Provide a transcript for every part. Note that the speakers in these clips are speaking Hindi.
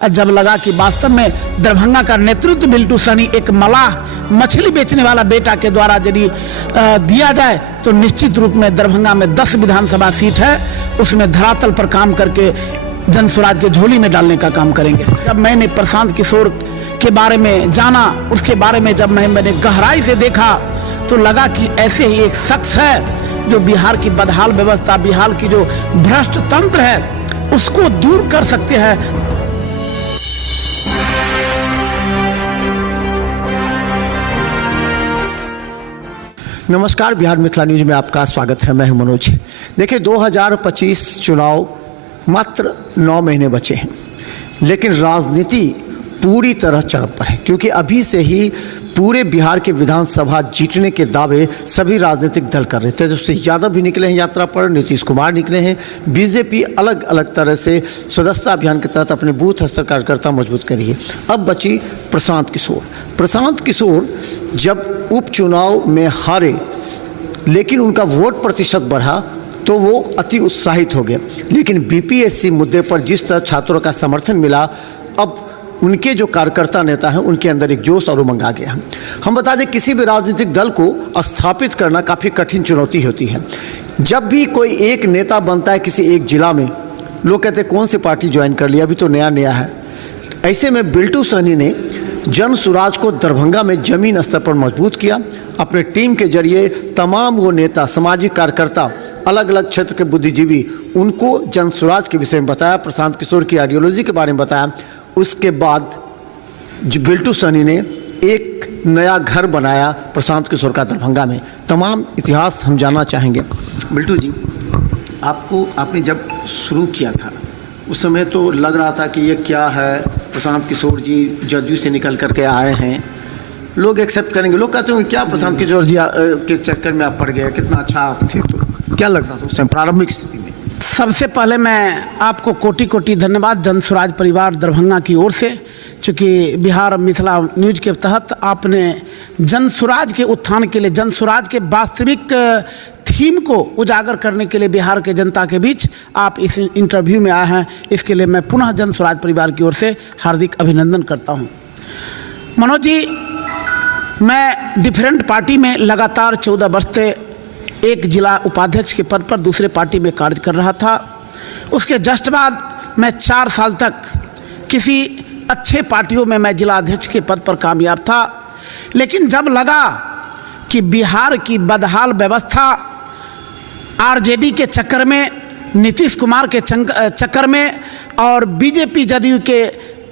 जब लगा कि वास्तव में दरभंगा का नेतृत्व बिल्टू सनी एक मलाह मछली बेचने वाला बेटा के द्वारा यदि दिया जाए तो निश्चित रूप में दरभंगा में 10 विधानसभा सीट है, उसमें धरातल पर काम करके जन स्वराज के झोली में डालने का काम करेंगे। जब मैंने प्रशांत किशोर के बारे में जाना, उसके बारे में जब मैंने गहराई से देखा तो लगा कि ऐसे ही एक शख्स है जो बिहार की बदहाल व्यवस्था, बिहार की जो भ्रष्ट तंत्र है उसको दूर कर सकते हैं। नमस्कार, बिहार मिथिला न्यूज में आपका स्वागत है। मैं हूं मनोज। देखिए, 2025 चुनाव मात्र 9 महीने बचे हैं, लेकिन राजनीति पूरी तरह चरम पर है, क्योंकि अभी से ही पूरे बिहार के विधानसभा जीतने के दावे सभी राजनीतिक दल कर रहे थे। तेजस्वी यादव भी निकले हैं यात्रा पर, नीतीश कुमार निकले हैं, बीजेपी अलग अलग तरह से सदस्यता अभियान के तहत अपने बूथ स्तर कार्यकर्ता मजबूत कर रही है। अब बची प्रशांत किशोर। प्रशांत किशोर जब उपचुनाव में हारे लेकिन उनका वोट प्रतिशत बढ़ा तो वो अति उत्साहित हो गए, लेकिन बीपीएससी मुद्दे पर जिस तरह छात्रों का समर्थन मिला, अब उनके जो कार्यकर्ता नेता हैं उनके अंदर एक जोश और उमंग आ गया है। हम बता दें, किसी भी राजनीतिक दल को स्थापित करना काफ़ी कठिन चुनौती होती है। जब भी कोई एक नेता बनता है किसी एक जिला में, लोग कहते हैं कौन सी पार्टी ज्वाइन कर लिया, अभी तो नया नया है। ऐसे में बिल्टू सनी ने जन स्वराज को दरभंगा में जमीन स्तर पर मजबूत किया। अपने टीम के जरिए तमाम वो नेता, सामाजिक कार्यकर्ता, अलग अलग क्षेत्र के बुद्धिजीवी, उनको जन स्वराज के विषय में बताया, प्रशांत किशोर की आइडियोलॉजी के बारे में बताया। उसके बाद बिल्टू सनी ने एक नया घर बनाया प्रशांत किशोर का दरभंगा में। तमाम इतिहास हम जानना चाहेंगे। बिल्टू जी, आपने जब शुरू किया था उस समय तो लग रहा था कि ये क्या है, प्रशांत किशोर जी जदयू से निकल करके आए हैं, लोग एक्सेप्ट करेंगे। लोग कहते होंगे क्या प्रशांत किशोर जी के चक्कर में आप पड़ गए, कितना अच्छा आप थे। तो क्या लगता था उस समय प्रारंभिक स्थिति में? सबसे पहले मैं आपको कोटि कोटि धन्यवाद जन स्वराज परिवार दरभंगा की ओर से, चूँकि बिहार मिथिला न्यूज के तहत आपने जन स्वराज के उत्थान के लिए, जन स्वराज के वास्तविक थीम को उजागर करने के लिए बिहार के जनता के बीच आप इस इंटरव्यू में आए हैं। इसके लिए मैं पुनः जन स्वराज परिवार की ओर से हार्दिक अभिनंदन करता हूं। मनोज जी, मैं डिफरेंट पार्टी में लगातार 14 वर्ष से एक जिला उपाध्यक्ष के पद पर दूसरे पार्टी में कार्य कर रहा था। उसके जस्ट बाद मैं 4 साल तक किसी अच्छे पार्टियों में मैं जिला अध्यक्ष के पद पर कामयाब था, लेकिन जब लगा कि बिहार की बदहाल व्यवस्था आरजेडी के चक्कर में, नीतीश कुमार के चक्कर में और बीजेपी जदयू के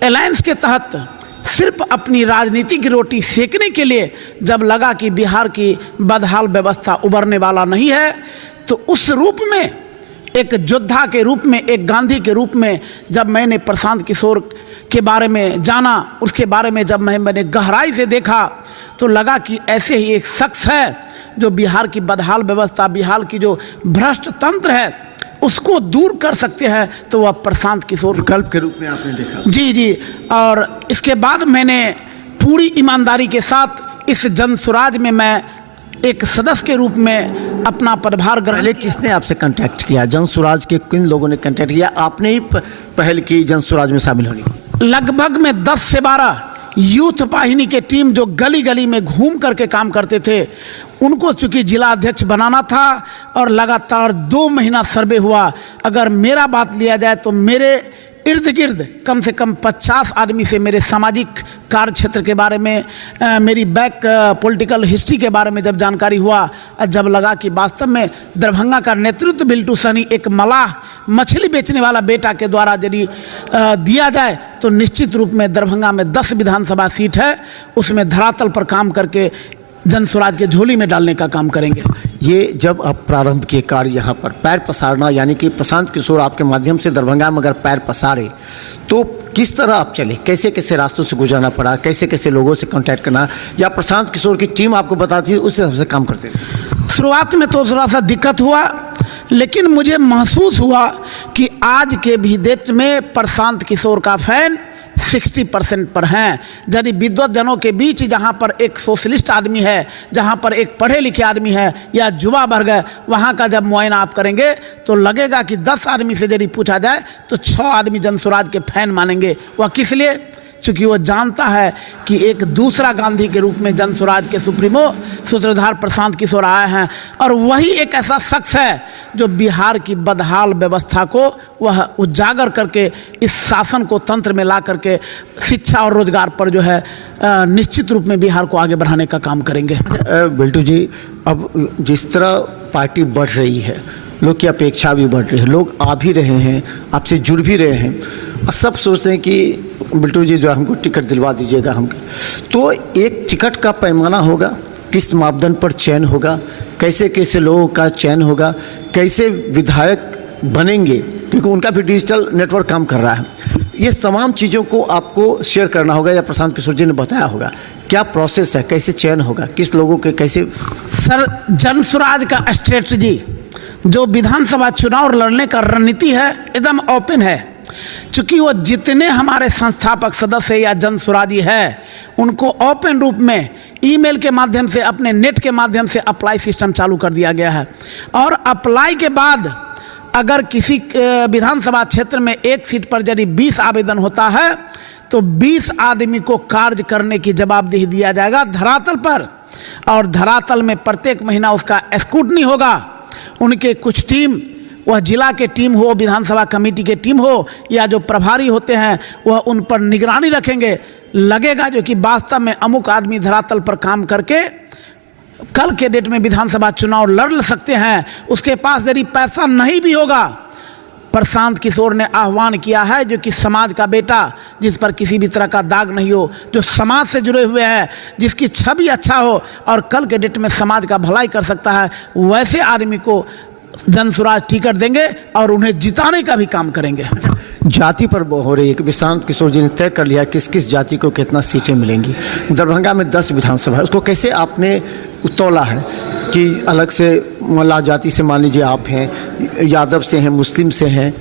अलायंस के तहत सिर्फ अपनी राजनीति की रोटी सेकने के लिए जब लगा कि बिहार की बदहाल व्यवस्था उबरने वाला नहीं है, तो उस रूप में, एक योद्धा के रूप में, एक गांधी के रूप में जब मैंने प्रशांत किशोर के बारे में जाना, उसके बारे में जब मैंने गहराई से देखा तो लगा कि ऐसे ही एक शख्स है जो बिहार की बदहाल व्यवस्था, बिहार की जो भ्रष्ट तंत्र है उसको दूर कर सकते हैं, तो वह प्रशांत किशोर विकल्प के रूप में आपने देखा। जी। और इसके बाद मैंने पूरी ईमानदारी के साथ इस जन स्वराज में मैं एक सदस्य के रूप में अपना पदभार ग्रहण। पहले किसने आपसे कांटेक्ट किया? जन स्वराज के किन लोगों ने कांटेक्ट किया? आपने ही पहल की जन स्वराज में शामिल होने की? लगभग में 10 से 12 यूथ वाहिनी के टीम जो गली गली में घूम करके काम करते थे, उनको चूंकि जिला अध्यक्ष बनाना था और लगातार 2 महीना सर्वे हुआ। अगर मेरा बात लिया जाए तो मेरे इर्द गिर्द कम से कम 50 आदमी से मेरे सामाजिक कार्य क्षेत्र के बारे में, मेरी बैक पॉलिटिकल हिस्ट्री के बारे में जब जानकारी हुआ, जब लगा कि वास्तव में दरभंगा का नेतृत्व बिल्टू सनी एक मलाह मछली बेचने वाला बेटा के द्वारा यदि दिया जाए तो निश्चित रूप में दरभंगा में 10 विधानसभा सीट है, उसमें धरातल पर काम करके जन स्वराज के झोली में डालने का काम करेंगे। ये जब आप प्रारंभ किए कार्य यहाँ पर पैर पसारना, यानी कि प्रशांत किशोर आपके माध्यम से दरभंगा में अगर पैर पसारे तो किस तरह आप चले, कैसे कैसे रास्तों से गुजरना पड़ा, कैसे कैसे लोगों से कांटेक्ट करना, या प्रशांत किशोर की टीम आपको बताती है उस हिसाब से काम करते थे? शुरुआत में तो थोड़ा सा दिक्कत हुआ, लेकिन मुझे महसूस हुआ कि आज के भी डेट में प्रशांत किशोर का फैन 60% पर हैं। यदि विद्वत जनों के बीच जहाँ पर एक सोशलिस्ट आदमी है, जहाँ पर एक पढ़े लिखे आदमी है या युवा वर्ग है, वहाँ का जब मुआयना आप करेंगे तो लगेगा कि 10 आदमी से यदि पूछा जाए तो 6 आदमी जनसुराज के फैन मानेंगे। वह किस लिए? चूँकि वो जानता है कि एक दूसरा गांधी के रूप में जनसुराज के सुप्रीमो सूत्रधार प्रशांत किशोर आए हैं, और वही एक ऐसा शख्स है जो बिहार की बदहाल व्यवस्था को वह उजागर करके इस शासन को तंत्र में ला करके शिक्षा और रोजगार पर जो है निश्चित रूप में बिहार को आगे बढ़ाने का काम करेंगे। बिल्टू जी, अब जिस तरह पार्टी बढ़ रही है, लोग की अपेक्षा भी बढ़ रही है, लोग आ भी रहे हैं, आपसे जुड़ भी रहे हैं, और सब सोचते हैं कि बिल्टू जी जो हमको टिकट दिलवा दीजिएगा हमको। तो एक टिकट का पैमाना होगा, किस मापदंड पर चयन होगा, कैसे कैसे लोगों का चयन होगा, कैसे विधायक बनेंगे, क्योंकि उनका भी डिजिटल नेटवर्क काम कर रहा है। ये तमाम चीज़ों को आपको शेयर करना होगा या प्रशांत किशोर जी ने बताया होगा। क्या प्रोसेस है, कैसे चयन होगा, किस लोगों के कैसे? सर, जनसुराज का स्ट्रेटजी जो विधानसभा चुनाव लड़ने का रणनीति है एकदम ओपन है। चूँकि वो जितने हमारे संस्थापक सदस्य या जनसुराजी है उनको ओपन रूप में ईमेल के माध्यम से, अपने नेट के माध्यम से अप्लाई सिस्टम चालू कर दिया गया है। और अप्लाई के बाद अगर किसी विधानसभा क्षेत्र में एक सीट पर यदि 20 आवेदन होता है तो 20 आदमी को कार्य करने की जवाबदेही दिया जाएगा धरातल पर, और धरातल में प्रत्येक महीना उसका स्क्रूटनी होगा। उनके कुछ टीम, वह जिला के टीम हो, विधानसभा कमेटी के टीम हो, या जो प्रभारी होते हैं वह उन पर निगरानी रखेंगे। लगेगा जो कि वास्तव में अमुक आदमी धरातल पर काम करके कल के डेट में विधानसभा चुनाव लड़ सकते हैं। उसके पास यदि पैसा नहीं भी होगा, प्रशांत किशोर ने आह्वान किया है जो कि समाज का बेटा, जिस पर किसी भी तरह का दाग नहीं हो, जो समाज से जुड़े हुए हैं, जिसकी छवि अच्छा हो और कल के डेट में समाज का भलाई कर सकता है, वैसे आदमी को जनसुराज टिकट देंगे और उन्हें जिताने का भी काम करेंगे। जाति पर हो रही है कि प्रशांत किशोर जी ने तय कर लिया किस किस जाति को कितना सीटें मिलेंगी। दरभंगा में 10 विधानसभा है, उसको कैसे आपने तौला है कि अलग से मल्लाह जाति से मान लीजिए आप हैं, यादव से हैं, मुस्लिम से हैं,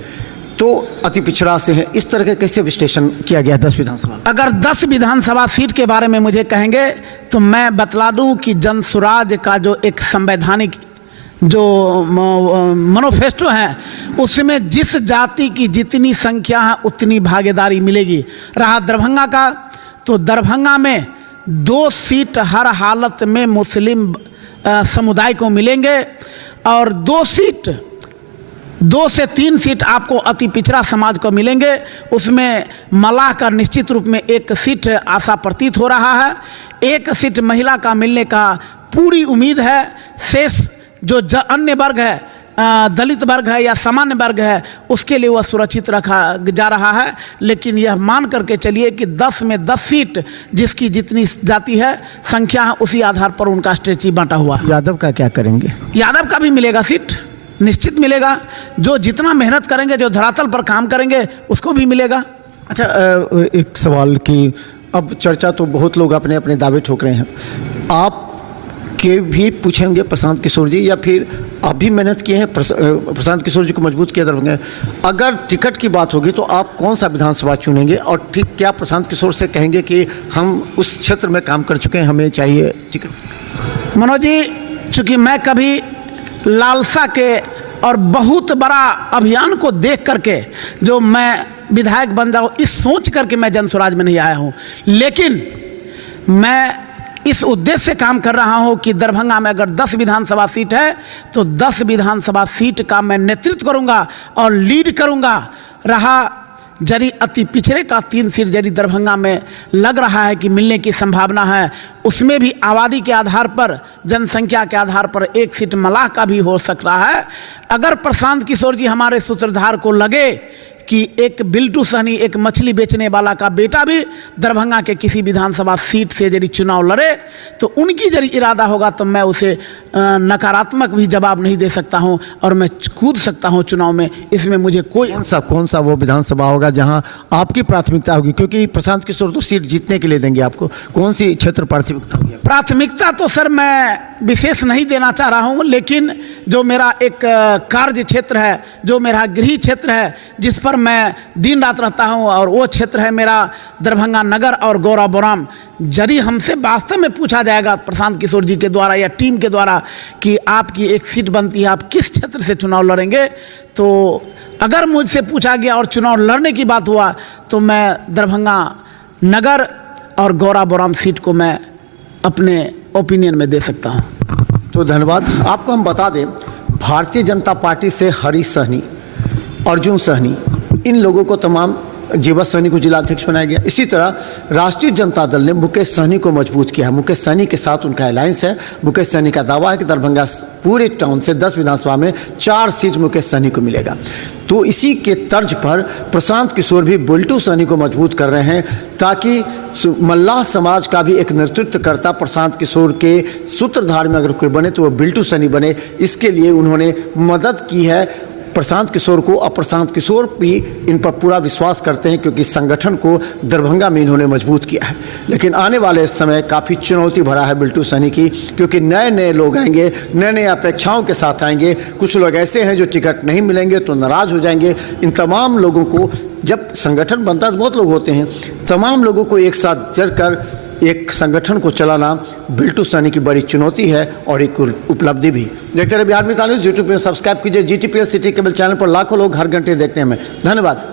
तो अति पिछड़ा से हैं, इस तरह का कैसे विश्लेषण किया गया 10 विधानसभा? अगर 10 विधानसभा सीट के बारे में मुझे कहेंगे तो मैं बतला दूं कि जनसुराज का जो एक संवैधानिक जो मैनिफेस्टो है उसमें जिस जाति की जितनी संख्या है उतनी भागीदारी मिलेगी। रहा दरभंगा का, तो दरभंगा में 2 सीट हर हालत में मुस्लिम समुदाय को मिलेंगे, और 2 से 3 सीट आपको अति पिछड़ा समाज को मिलेंगे। उसमें मलाह का निश्चित रूप में 1 सीट आशा प्रतीत हो रहा है, 1 सीट महिला का मिलने का पूरी उम्मीद है। शेष जो अन्य वर्ग है, दलित वर्ग है या सामान्य वर्ग है, उसके लिए वह सुरक्षित रखा जा रहा है। लेकिन यह मान करके चलिए कि 10 में 10 सीट जिसकी जितनी जाति है, संख्या है, उसी आधार पर उनका स्ट्रेटजी बांटा हुआ। यादव का क्या करेंगे? यादव का भी मिलेगा सीट, निश्चित मिलेगा। जो जितना मेहनत करेंगे, जो धरातल पर काम करेंगे, उसको भी मिलेगा। अच्छा, एक सवाल कि अब चर्चा तो बहुत लोग अपने अपने दावे ठोक रहे हैं, आप के भी पूछेंगे प्रशांत किशोर जी, या फिर आप भी मेहनत किए हैं, प्रशांत किशोर जी को मजबूत किया दरभंगा? अगर टिकट की बात होगी तो आप कौन सा विधानसभा चुनेंगे, और ठीक क्या प्रशांत किशोर से कहेंगे कि हम उस क्षेत्र में काम कर चुके हैं, हमें चाहिए टिकट? मनोज जी, चूँकि मैं कभी लालसा के और बहुत बड़ा अभियान को देख करके जो मैं विधायक बन जाऊँ इस सोच करके मैं जनसुराज में नहीं आया हूँ, लेकिन मैं इस उद्देश्य से काम कर रहा हूं कि दरभंगा में अगर 10 विधानसभा सीट है तो 10 विधानसभा सीट का मैं नेतृत्व करूंगा और लीड करूंगा। रहा यदि अति पिछड़े का 3 सीट यदि दरभंगा में लग रहा है कि मिलने की संभावना है, उसमें भी आबादी के आधार पर, जनसंख्या के आधार पर 1 सीट मलाह का भी हो सकता है। अगर प्रशांत किशोर जी हमारे सूत्रधार को लगे कि एक बिल्टू सहनी, एक मछली बेचने वाला का बेटा भी दरभंगा के किसी विधानसभा सीट से यदि चुनाव लड़े, तो उनकी यदि इरादा होगा तो मैं उसे नकारात्मक भी जवाब नहीं दे सकता हूं और मैं कूद सकता हूं चुनाव में। इसमें मुझे कोई कौन सा वो विधानसभा होगा जहां आपकी प्राथमिकता होगी, क्योंकि प्रशांत किशोर तो सीट जीतने के लिए देंगे आपको, कौन सी क्षेत्र प्राथमिकता होगी? प्राथमिकता तो सर मैं विशेष नहीं देना चाह रहा हूं, लेकिन जो मेरा एक कार्य क्षेत्र है, जो मेरा गृह क्षेत्र है, जिस पर पर मैं दिन रात रहता हूं और वो क्षेत्र है मेरा दरभंगा नगर और गौराबोराम। यदि हमसे वास्तव में पूछा जाएगा प्रशांत किशोर जी के द्वारा या टीम के द्वारा कि आपकी एक सीट बनती है, आप किस क्षेत्र से चुनाव लड़ेंगे, तो अगर मुझसे पूछा गया और चुनाव लड़ने की बात हुआ तो मैं दरभंगा नगर और गौराबोराम सीट को मैं अपने ओपिनियन में दे सकता हूं। तो धन्यवाद। आपको हम बता दें, भारतीय जनता पार्टी से हरीश सहनी, अर्जुन सहनी, इन लोगों को तमाम जीवत सहनी को जिलाध्यक्ष बनाया गया। इसी तरह राष्ट्रीय जनता दल ने मुकेश सहनी को मजबूत किया है। मुकेश सहनी के साथ उनका अलायंस है। मुकेश सहनी का दावा है कि दरभंगा पूरे टाउन से 10 विधानसभा में 4 सीट मुकेश सहनी को मिलेगा। तो इसी के तर्ज पर प्रशांत किशोर भी बुल्टू सहनी को मजबूत कर रहे हैं ताकि मल्लाह समाज का भी एक नेतृत्वकर्ता प्रशांत किशोर के सूत्रधार में अगर कोई बने तो वह बिल्टू सहनी बने। इसके लिए उन्होंने मदद की है प्रशांत किशोर को। और प्रशांत किशोर भी इन पर पूरा विश्वास करते हैं क्योंकि संगठन को दरभंगा में इन्होंने मजबूत किया है। लेकिन आने वाले समय काफ़ी चुनौती भरा है बिल्टू सहनी की, क्योंकि नए नए लोग आएंगे, नए नए अपेक्षाओं के साथ आएंगे। कुछ लोग ऐसे हैं जो टिकट नहीं मिलेंगे तो नाराज़ हो जाएंगे। इन तमाम लोगों को, जब संगठन बनता है तो बहुत लोग होते हैं, तमाम लोगों को एक साथ जड़कर एक संगठन को चलाना बिल्टू सहनी की बड़ी चुनौती है और एक उपलब्धि भी। देखते रहे बिहार मित्र न्यूज़। यूट्यूब पर सब्सक्राइब कीजिए। GTPL सिटी केबल चैनल पर लाखों लोग हर घंटे देखते हैं हमें। धन्यवाद।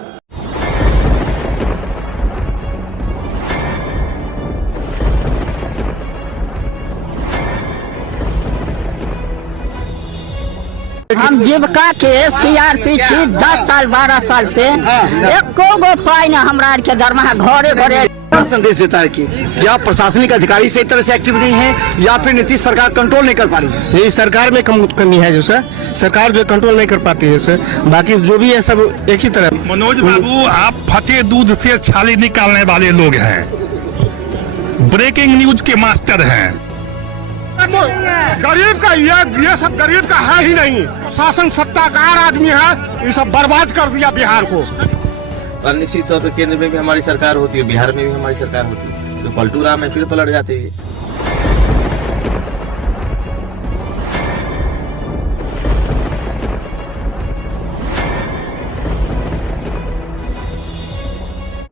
हम जीविका के CRP छी 10 साल 12 साल से एको गो पाई न हमरा के दरमाहा घरे घरे। संदेश देता है कि या प्रशासनिक अधिकारी सही तरह से एक्टिव नहीं है या फिर नीतीश सरकार कंट्रोल नहीं कर पा रही है। ये सरकार में कमी है जो सर, सरकार जो कंट्रोल नहीं कर पाती है सर। बाकी जो भी है सब एक ही तरह। मनोज बाबू, आप फटे दूध से छाली निकालने वाले लोग हैं, ब्रेकिंग न्यूज के मास्टर हैं। गरीब का ये सब गरीब का है ही नहीं। शासन सत्ताकार आदमी है, ये सब बर्बाद कर दिया बिहार को। तो निश्चित तौर पर केंद्र में भी हमारी सरकार होती है, बिहार में भी हमारी सरकार होती है, तो पलटू राम है फिर पलट जाती है।